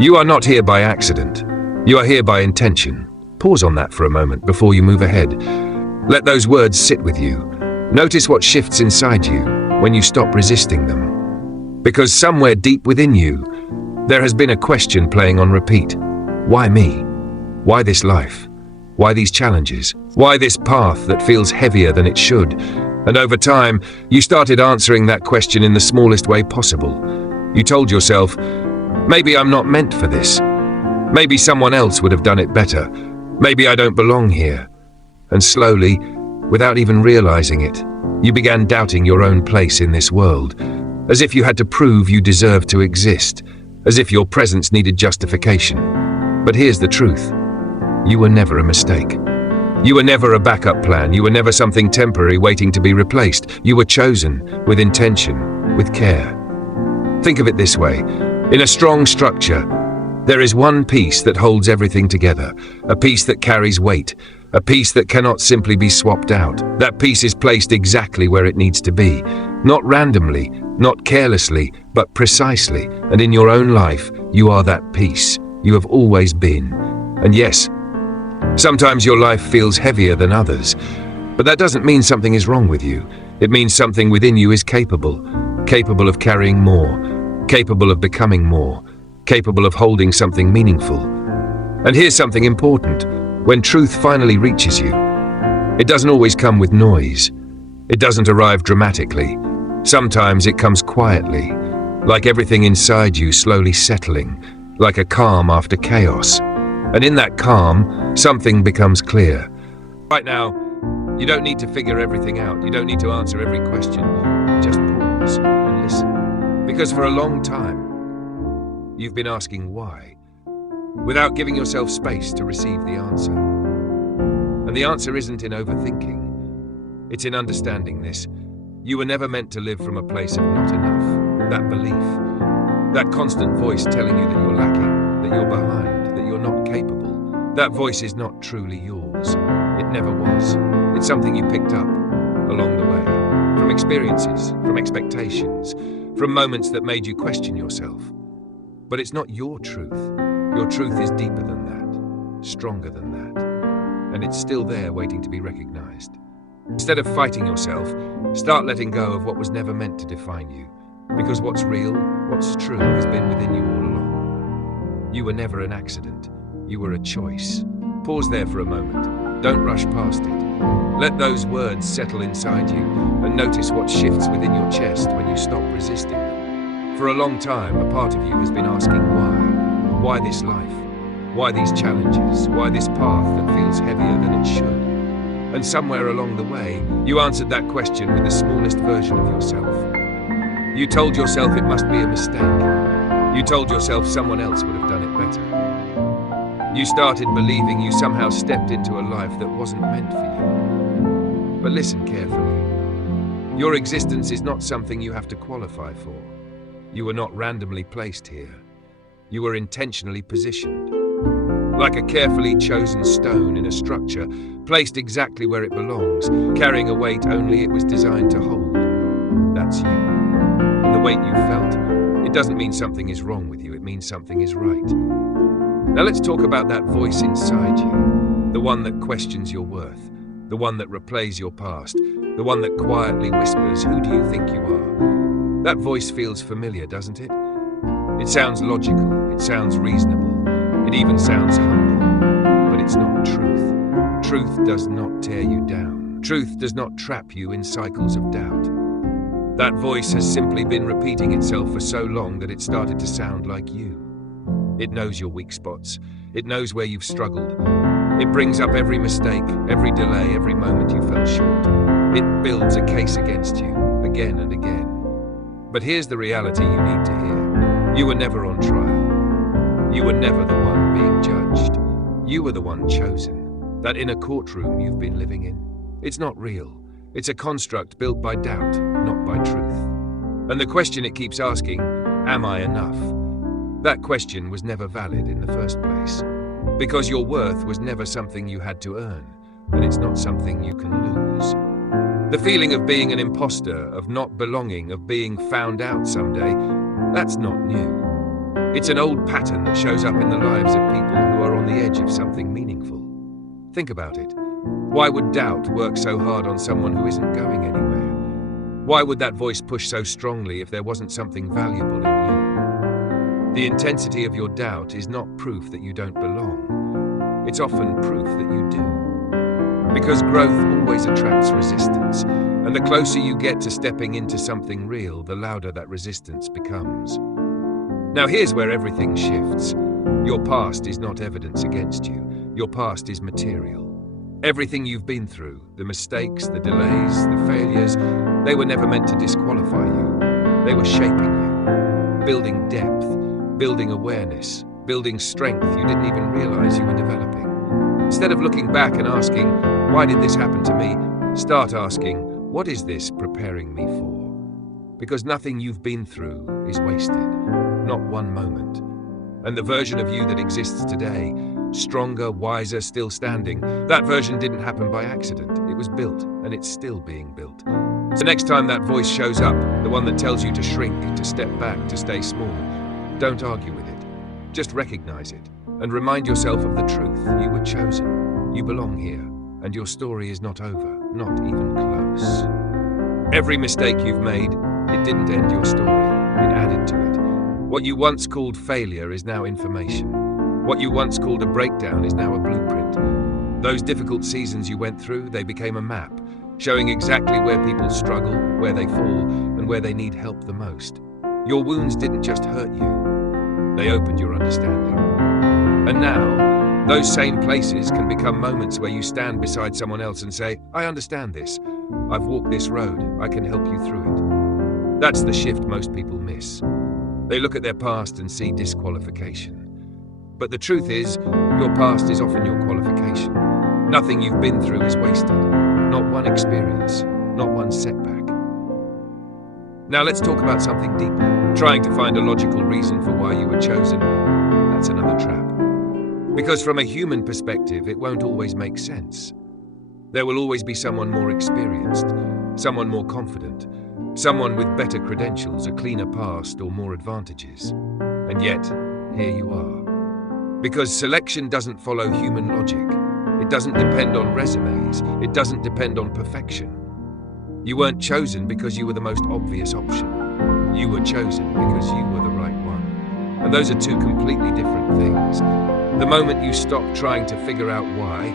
You are not here by accident. You are here by intention. Pause on that for a moment before you move ahead. Let those words sit with you. Notice what shifts inside you when you stop resisting them. Because somewhere deep within you, there has been a question playing on repeat. Why me? Why this life? Why these challenges? Why this path that feels heavier than it should? And over time, you started answering that question in the smallest way possible. You told yourself, maybe I'm not meant for this. Maybe someone else would have done it better. Maybe I don't belong here. And slowly, without even realizing it, you began doubting your own place in this world, as if you had to prove you deserved to exist, as if your presence needed justification. But here's the truth. You were never a mistake. You were never a backup plan. You were never something temporary waiting to be replaced. You were chosen with intention, with care. Think of it this way. In a strong structure, there is one piece that holds everything together, a piece that carries weight, a piece that cannot simply be swapped out. That piece is placed exactly where it needs to be, not randomly, not carelessly, but precisely. And in your own life, you are that piece. You have always been. And yes, sometimes your life feels heavier than others, but that doesn't mean something is wrong with you. It means something within you is capable of carrying more, capable of becoming more, capable of holding something meaningful. And here's something important. When truth finally reaches you, it doesn't always come with noise. It doesn't arrive dramatically. Sometimes it comes quietly, like everything inside you slowly settling, like a calm after chaos. And in that calm, something becomes clear. Right now, you don't need to figure everything out. You don't need to answer every question. Just pause and listen. Because for a long time, you've been asking why, without giving yourself space to receive the answer. And the answer isn't in overthinking. It's in understanding this. You were never meant to live from a place of not enough. That belief, that constant voice telling you that you're lacking, that you're behind, that you're not capable. That voice is not truly yours. It never was. It's something you picked up along the way, from experiences, from expectations, from moments that made you question yourself. But it's not your truth. Your truth is deeper than that, stronger than that, and it's still there waiting to be recognized. Instead of fighting yourself, start letting go of what was never meant to define you, because what's real, what's true, has been within you all along. You were never an accident. You were a choice. Pause there for a moment. Don't rush past it. Let those words settle inside you and notice what shifts within your chest when you stop resisting them. For a long time, a part of you has been asking why. Why this life? Why these challenges? Why this path that feels heavier than it should? And somewhere along the way, you answered that question with the smallest version of yourself. You told yourself it must be a mistake. You told yourself someone else would have done it better. You started believing you somehow stepped into a life that wasn't meant for you. But listen carefully. Your existence is not something you have to qualify for. You were not randomly placed here. You were intentionally positioned, like a carefully chosen stone in a structure, placed exactly where it belongs, carrying a weight only it was designed to hold. That's you. And the weight you felt, it doesn't mean something is wrong with you, it means something is right. Now let's talk about that voice inside you, the one that questions your worth, the one that replays your past, the one that quietly whispers, who do you think you are? That voice feels familiar, doesn't it? It sounds logical, it sounds reasonable, it even sounds humble, but it's not truth. Truth does not tear you down. Truth does not trap you in cycles of doubt. That voice has simply been repeating itself for so long that it started to sound like you. It knows your weak spots. It knows where you've struggled. It brings up every mistake, every delay, every moment you fell short. It builds a case against you, again and again. But here's the reality you need to hear. You were never on trial. You were never the one being judged. You were the one chosen. That inner courtroom you've been living in. It's not real. It's a construct built by doubt, not by truth. And the question it keeps asking, am I enough? That question was never valid in the first place. Because your worth was never something you had to earn, and it's not something you can lose. The feeling of being an imposter, of not belonging, of being found out someday, that's not new. It's an old pattern that shows up in the lives of people who are on the edge of something meaningful. Think about it. Why would doubt work so hard on someone who isn't going anywhere? Why would that voice push so strongly if there wasn't something valuable in you? The intensity of your doubt is not proof that you don't belong. It's often proof that you do. Because growth always attracts resistance, and the closer you get to stepping into something real, the louder that resistance becomes. Now here's where everything shifts. Your past is not evidence against you. Your past is material. Everything you've been through, the mistakes, the delays, the failures, they were never meant to disqualify you. They were shaping you, building depth, building awareness, building strength you didn't even realize you were developing. Instead of looking back and asking, why did this happen to me? Start asking, what is this preparing me for? Because nothing you've been through is wasted, not one moment. And the version of you that exists today, stronger, wiser, still standing, that version didn't happen by accident. It was built, and it's still being built. So next time that voice shows up, the one that tells you to shrink, to step back, to stay small, don't argue with it. Just recognize it, and remind yourself of the truth. You were chosen. You belong here, and your story is not over, not even close. Every mistake you've made, it didn't end your story. It added to it. What you once called failure is now information. What you once called a breakdown is now a blueprint. Those difficult seasons you went through, they became a map, showing exactly where people struggle, where they fall, and where they need help the most. Your wounds didn't just hurt you, they opened your understanding. And now, those same places can become moments where you stand beside someone else and say, I understand this. I've walked this road. I can help you through it. That's the shift most people miss. They look at their past and see disqualification. But the truth is, your past is often your qualification. Nothing you've been through is wasted. Not one experience, not one setback. Now let's talk about something deeper. Trying to find a logical reason for why you were chosen, that's another trap. Because from a human perspective, it won't always make sense. There will always be someone more experienced, someone more confident, someone with better credentials, a cleaner past, or more advantages. And yet, here you are. Because selection doesn't follow human logic. It doesn't depend on resumes. It doesn't depend on perfection. You weren't chosen because you were the most obvious option. You were chosen because you were the right one. And those are two completely different things. The moment you stop trying to figure out why,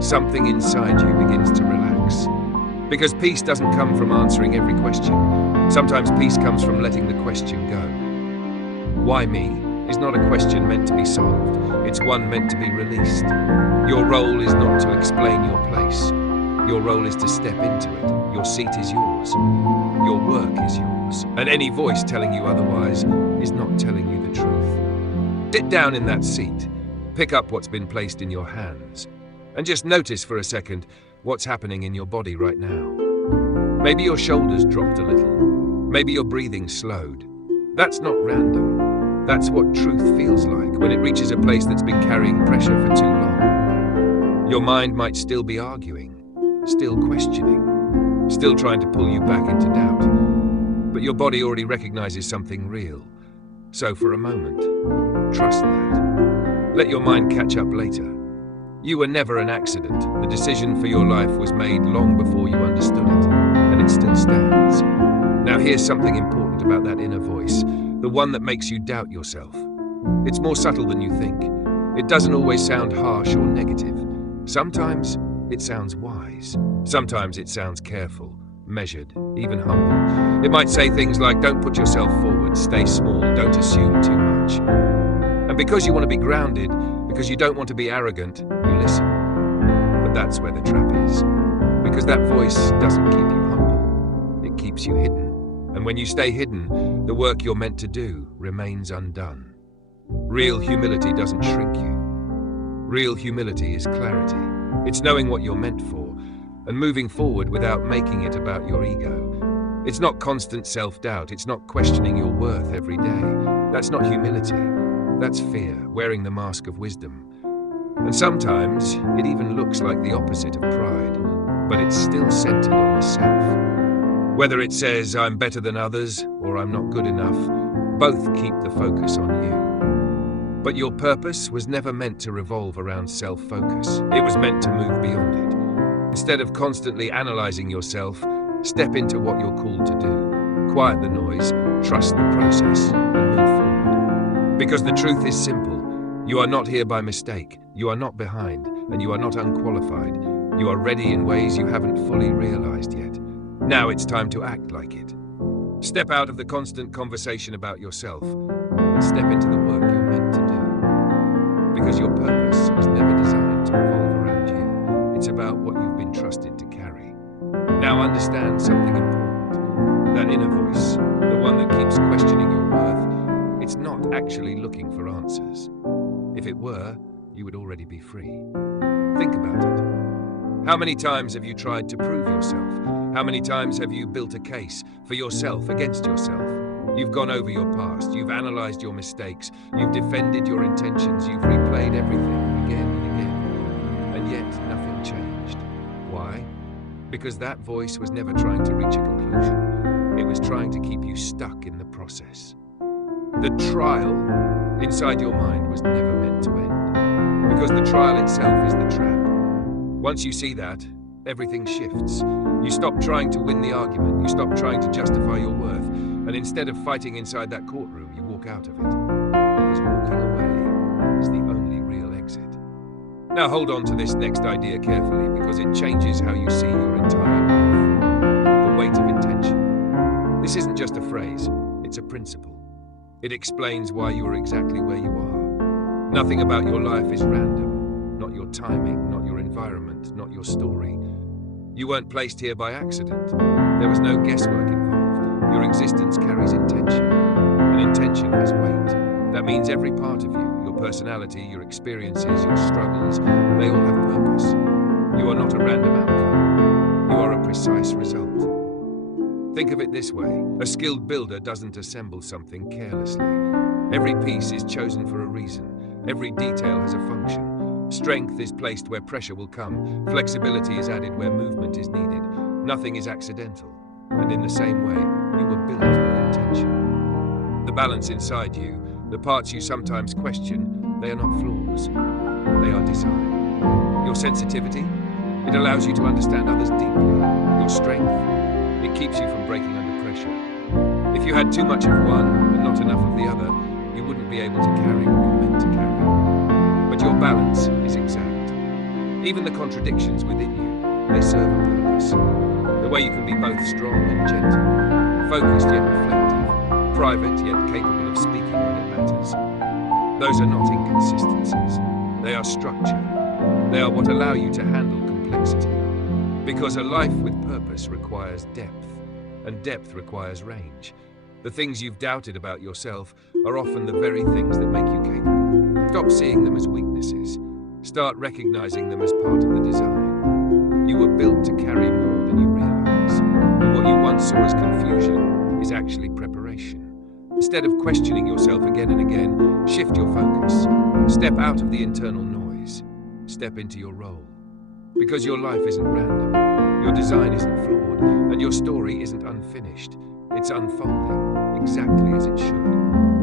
something inside you begins to relax. Because peace doesn't come from answering every question. Sometimes peace comes from letting the question go. Why me is not a question meant to be solved. It's one meant to be released. Your role is not to explain your place. Your role is to step into it. Your seat is yours. Your work is yours. And any voice telling you otherwise is not telling you the truth. Sit down in that seat. Pick up what's been placed in your hands. And just notice for a second what's happening in your body right now. Maybe your shoulders dropped a little. Maybe your breathing slowed. That's not random. That's what truth feels like when it reaches a place that's been carrying pressure for too long. Your mind might still be arguing, still questioning, still trying to pull you back into doubt. But your body already recognizes something real. So for a moment, trust that. Let your mind catch up later. You were never an accident. The decision for your life was made long before you understood it, and it still stands. Now here's something important about that inner voice, the one that makes you doubt yourself. It's more subtle than you think. It doesn't always sound harsh or negative. Sometimes it sounds wise. Sometimes it sounds careful, measured, even humble. It might say things like, don't put yourself forward, stay small, don't assume too much. And because you want to be grounded, because you don't want to be arrogant, you listen. But that's where the trap is. Because that voice doesn't keep you humble. It keeps you hidden. And when you stay hidden, the work you're meant to do remains undone. Real humility doesn't shrink you. Real humility is clarity. It's knowing what you're meant for and moving forward without making it about your ego. It's not constant self-doubt. It's not questioning your worth every day. That's not humility. That's fear, wearing the mask of wisdom. And sometimes it even looks like the opposite of pride, but it's still centered on the self. Whether it says, I'm better than others, or I'm not good enough, both keep the focus on you. But your purpose was never meant to revolve around self-focus. It was meant to move beyond it. Instead of constantly analyzing yourself, step into what you're called to do. Quiet the noise, trust the process, and move forward. Because the truth is simple. You are not here by mistake. You are not behind, and you are not unqualified. You are ready in ways you haven't fully realized yet. Now it's time to act like it. Step out of the constant conversation about yourself and step into the work you're meant to do. Because your purpose was never designed to revolve around you. It's about what you've been trusted to carry. Now understand something important. That inner voice, the one that keeps questioning your worth, it's not actually looking for answers. If it were, you would already be free. Think about it. How many times have you tried to prove yourself? How many times have you built a case for yourself against yourself? You've gone over your past, you've analyzed your mistakes, you've defended your intentions, you've replayed everything again and again. And yet, nothing changed. Why? Because that voice was never trying to reach a conclusion. It was trying to keep you stuck in the process. The trial inside your mind was never meant to end. Because the trial itself is the trap. Once you see that, everything shifts. You stop trying to win the argument, you stop trying to justify your worth, and instead of fighting inside that courtroom, you walk out of it. Because walking away is the only real exit. Now hold on to this next idea carefully, because it changes how you see your entire life. The weight of intention. This isn't just a phrase, it's a principle. It explains why you are exactly where you are. Nothing about your life is random. Not your timing, not your environment, not your story. You weren't placed here by accident. There was no guesswork involved. Your existence carries intention. And intention has weight. That means every part of you, your personality, your experiences, your struggles, they all have purpose. You are not a random outcome. You are a precise result. Think of it this way. A skilled builder doesn't assemble something carelessly. Every piece is chosen for a reason. Every detail has a function. Strength is placed where pressure will come. Flexibility is added where movement is needed. Nothing is accidental. And in the same way, you were built with intention. The balance inside you, the parts you sometimes question, they are not flaws. They are design. Your sensitivity, it allows you to understand others deeply. Your strength, it keeps you from breaking under pressure. If you had too much of one and not enough of the other, you wouldn't be able to carry what you're meant to carry. But your balance is exact. Even the contradictions within you, they serve a purpose. The way you can be both strong and gentle, focused yet reflective, private yet capable of speaking when it matters. Those are not inconsistencies. They are structure. They are what allow you to handle complexity. Because a life with purpose requires depth, and depth requires range. The things you've doubted about yourself are often the very things that make you capable. Stop seeing them as weaknesses. Start recognizing them as part of the design. You were built to carry more than you realize. And what you once saw as confusion is actually preparation. Instead of questioning yourself again and again, shift your focus. Step out of the internal noise. Step into your role. Because your life isn't random, your design isn't flawed, and your story isn't unfinished. It's unfolding exactly as it should.